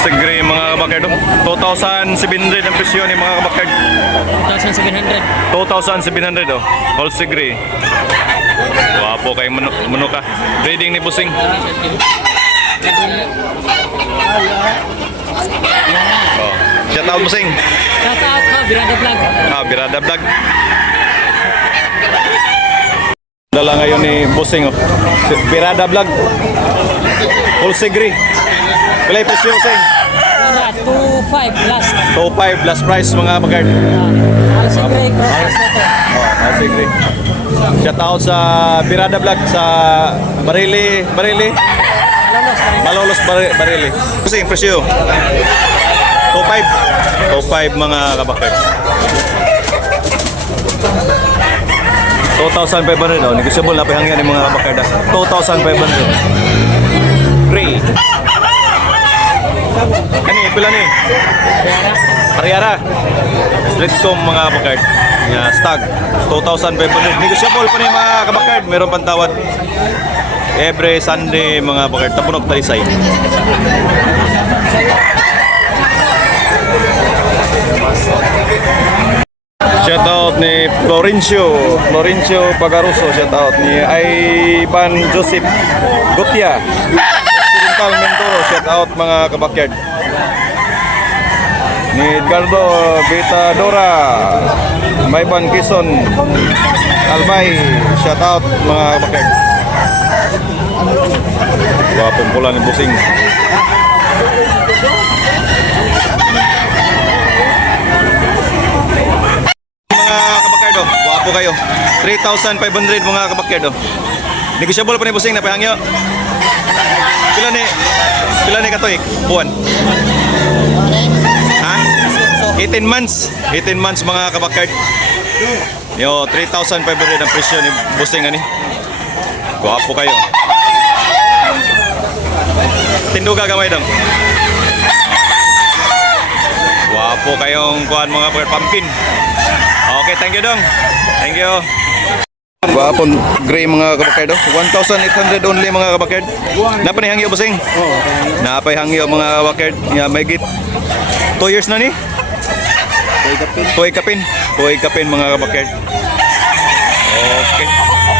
Segre mga kabakard. 2,700 ang presyo ni mga kabakard. 2,700. 2,700 oh. Whole Segre. Wapo kay manok ka. Breeding ni Busing. Oh. Shout out Busing. Shout out ha, Birada Vlog. Birada Vlog. Dala ngayon ni Busing oh. Birada Vlog. Whole Segre. Pilay presyo Busing. 2,500 last. 2,500 last price mga kabakard. Segre, cross na to. Segre. Shout out sa Birada Vlog sa Barili. Malolos Barili. Kasi yung presyo 2,500 mga kabakard. 2,500 oh. Negotiable na pahangyan ng mga kabakard. 2,500. Gray. Ano pila ni? Ariara. Streetcom mga kabakard. Stag 2,500. Negotiable pa ni mga kabakard. Meron pang tawad. Every Sunday mga kabakard. Tapunog Talisay. Shout out ni Florencio Pagaruso. Shout out ni Ivan Joseph Gotia. Occidental Mentoro. Shout out mga kabakard. Ni Edgardo Betadora, Mayban Quezon Albay. Shout out mga kabakard. Wapong pula ni Busing. Wapo kayo. 3,500 mga kabakard. Negotiable pa ni Busing na pahangyo. Pila ni katoy buwan? Ha? 18 months. 18 months mga kabakard. Yo, 3,500 ang presyo ni Busing ani. Wapo kayo. Tinduga gamay dong. Wapo kayong kuan mga kabakard pumpkin. Okay, thank you dong. Thank you. Wapon gray mga kabakard. 1,800 only mga kabakard. Napay hangyo Busing? Oo. Napay hangyo mga kabakard. May git 2 years na ni? Tuig kapin mga kabakard. Okay.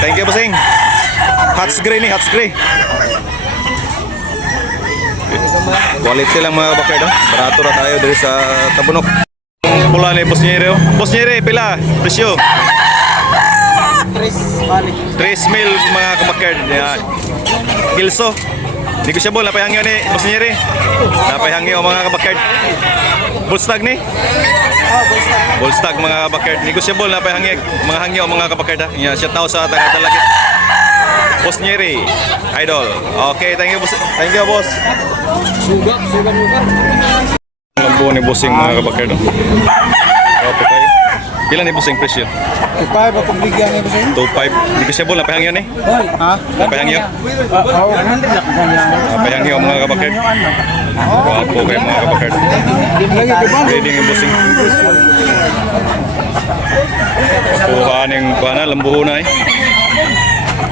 Thank you Busing. Hats gray ni, hats gray. Quality lang mga kabakard. Barato na tayo diri sa Tabunok. Pula ni Boss Nyere. Boss Nyere, pila? Presyo? 3,000 mga kabakard. Kilso. Negotiable, napayangyo ni Boss Nyere. Napayangyo mga kabakard. Bullstag ni? Bullstag mga kabakard. Negotiable, napayangyo mga hangyo mga kabakard. Shout out sa taga-Dalagit. Boss Nyere, idol. Okay, thank you boss. Thank you boss. Sugat. Lambo ni Busing mga kabakard. Okay tayo. Pila ni Busing presyo? 2,500 ang pagbigyan ni Busing. 2,500. Negotiable na pahangyo ni? Ha? Napahangyo? 100 na kanya. Napahangyo mga kabakard. Wapo kayo mga kabakard. Ready ni Busing. Kuhaan yung lambuho na eh.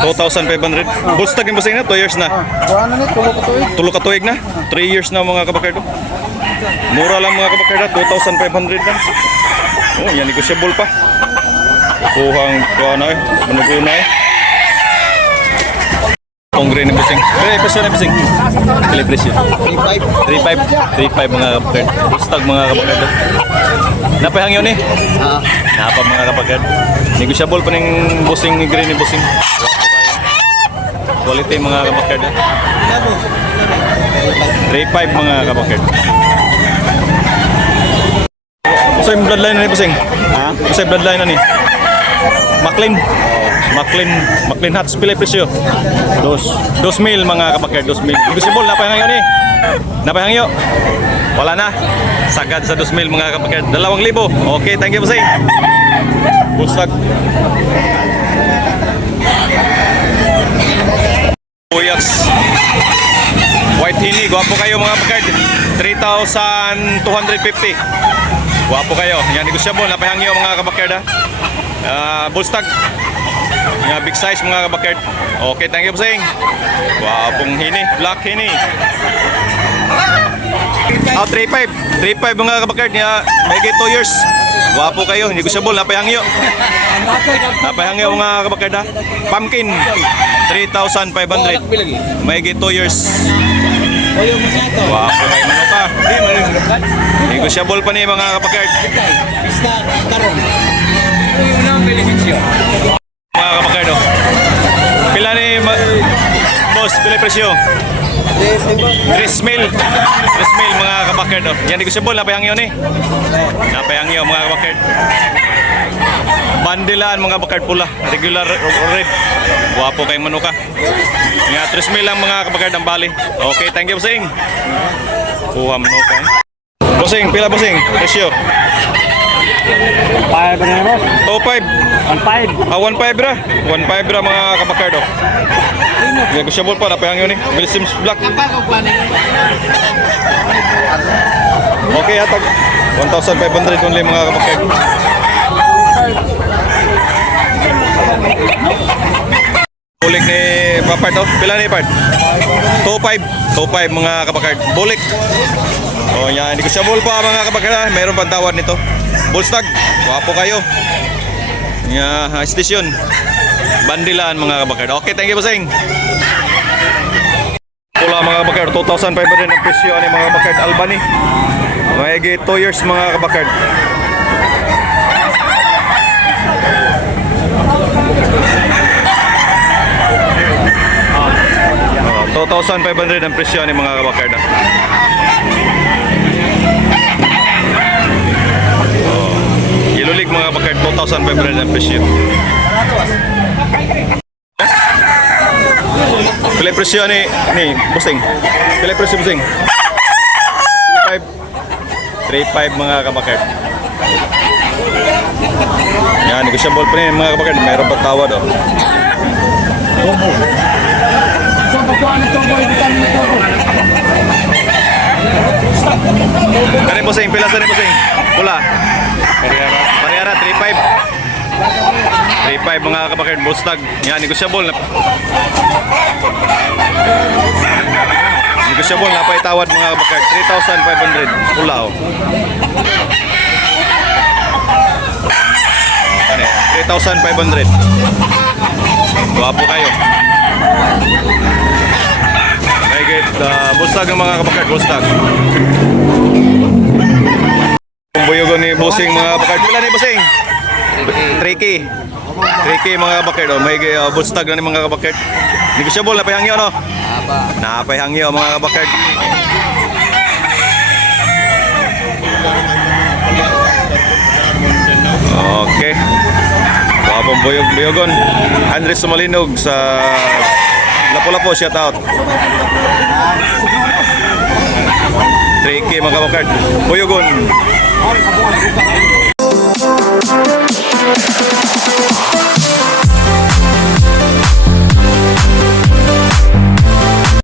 2,500. Bullstag yung Busing na, 2 years na. Ano ni, Tulo ka tuig na. 3 years na mga kabakard. Mura lang mga kabakard, 2,500 lang. Oh, yan negotiable pa. Kuhang kuha manuguna eh. Kongre ni Busing. Presyo ni Busing. Pili presyo. 3,500 mga kabakard. Bullstag mga kabakard. Napahangyo ni? Napa mga kabakard. Negotiable pa ning Busing ni Green ni Busing. Quality mga kabakard. 3,500 mga kabakard. Sa yung bloodline na ni Busing? Ha? Sa yung bloodline na ni? McLean Hats, pila presyo? 2,000 mga kabakard, 2,000. Negotiable, napahangyo ni? Napahangyo? Wala na. Sagad sa 2,000 mga kabakard. 2,000. Okay, thank you Busing. Bullstag. Buyaks. White Hini, gwapo kayo mga kabakard. 3,250. Gwapo kayo. Yan, negosyable. Napahangyo mga kabakard. Bullstag. Big size mga kabakard. Okay, thank you Busing. Gwapong Hini. Black Hini. Oh, 3.5. 3.5 mga kabakard niya. May 2 years. Wapo kayo, negotiable, napayangyo. Napayangyo mga kabakard ha. Pumpkin, 3,500. May 2 years. Wapo kayo manuka. Negotiable pa ni mga kabakard. Mga kabakard oh. Pila ni boss, pila yung presyo? 3,000 mga kabakard oh. Yan negotiable, napayangyo ni. Napayangyo mga kabakard. Bandilaan mga kabakard pula, regular or red. Wapo kay manuka. Nga 3,000 lang mga kabakard ang bali. Okay, thank you bossing. Kuha manuka. Bossing, pila bossing? Presyo? 5 ba na boss? 2.5. 1.5. 1.5 ra. 1.5 ra mga kabakard oh. Negotiable pa, napayangyo ni. Bill Sims Black. Okay, hatag 1,500 only mga kabakard. Bulik ni Papart oh. Pila ni Papart? 2.5. 2.5 mga kabakard. Bulik. Oh, yan. Negotiable pa mga kabakard. Meron pang tawad nito. Bullstag. Wapo kayo. Yan, station. Bandilaan mga kabakard. Okay, thank you bossing. Pula mga kabakard, 2,500 ang presyo ani mga kabakard Albany. May 2 years mga kabakard. Oh, 2,500 ang presyo ani mga kabakard. Oh, Yellow League mga kabakard, 2,500 ang presyo. Pila presyo ni bossing? Pila presyo bossing? 3.5 mga kabakard. Yan, negotiable pa rin mga kabakard. Mayroon pa tawad oh. Kani bossing, pila sa ni bossing? Pula. Parehara 3.5. 3.5 mga kabakard, Bustag. Yan, negotiable na. Negotiable na pa itawad mga kabakard. 3,500. Pula oh. Kani, 3,500. Guwapo kayo. May Bustag ng mga kabakard, Bustag. Buyugon ni Bossing mga kabakard. Pila ni Bossing? 3K. 3K mga kabakard oh. May Bustag na ni mga kabakard. Negotiable na pahangyo no? Napahangyo mga kabakard. Okay. Wapong buyugon. Andres Sumalinog sa Lapu-Lapu, shout out. 3K mga kabakard. Buyugon.